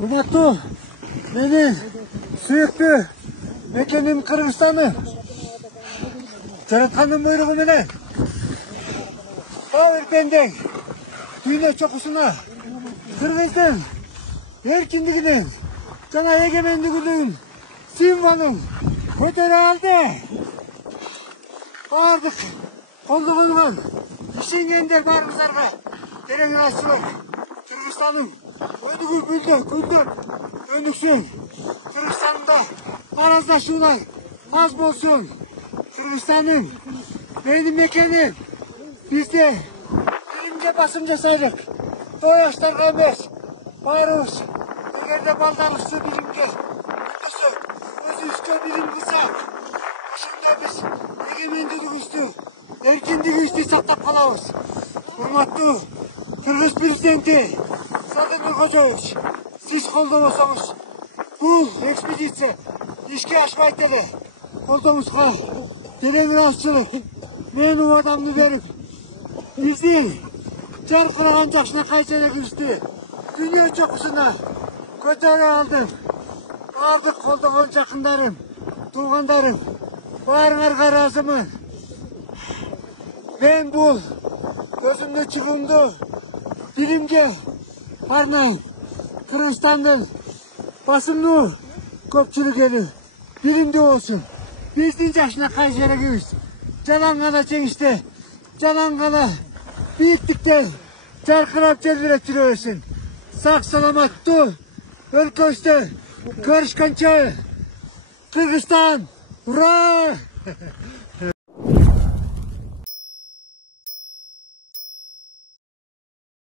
Урматтуу менин сүйүктүү мекеним Кыргызстанды жараткандын буйругу менен ар бир дүйнө чокусуна Кыргыздын эркиндигинин жана эгемендигинин символун көтөрө алды. Бардык колдо койгон ишенгендер баарыбыздарга терең ыраазычылык. Кыргызстандын өйдүгү гүлдөп өнүксүн. Кыргызстанда араздашуулар аз болсун. Кыргызстандын менин мекеним бизде билимге басым жасайлык. Тояштарга эмес, баарыбыз эгерде балдарыбызды билимге өтөсөк, өзүбүзгө билим кылсак, ошондо биз эгемендигибизди, эркиндигибизди сактап калабыз. Урматтуу Кыргыз президенти Садыр Нуркожоевич, сиз колдобосоңуз бул экспедиция ишке ашпайт эле. Колдоңузга терең ыраазычылык. Мен убадамды берип, биздин жаркыраган жакшынакай желегибизди дүйнө чокусуна көтөрө алдым. Бардык колдогон жакындарым, туугандарым, баарыңарга ыраазымын. Мен бул өзүмдүн чыгымды билимге арнайм. Кыргызстандын басымдуу көпчүлүк эли билимдүү болсун. Биздин жакшынакай желегибиз жалаң гана жеңиште, жалаң гана бийиктикте жаркырап желбиреп жүрө берсин. Сак саламаттуу өлкөбүздө көрүшкөнчө Кыргызстан, ура!